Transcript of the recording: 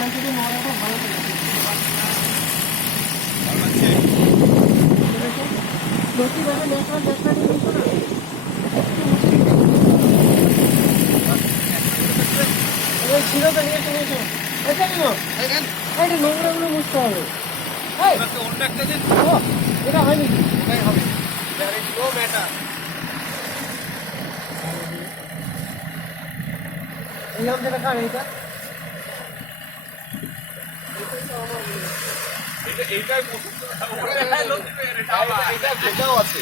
এখান থেকে নোংরাটা ভালো লক্ষ্মী বাজার ন্যাশনাল ন্যাশনালি নিয়েছো না ওই ছিল তো নিয়েছো নিয়েছো এটা কেন এটা নোংরাগুলো মুছতে হবে অন্য একটা দিন এটা হয়নি ওটাই হবে নো ম্যাটার এই যেটা কার এইটা এইটাই পছন্দ এটা ভেজাও আছে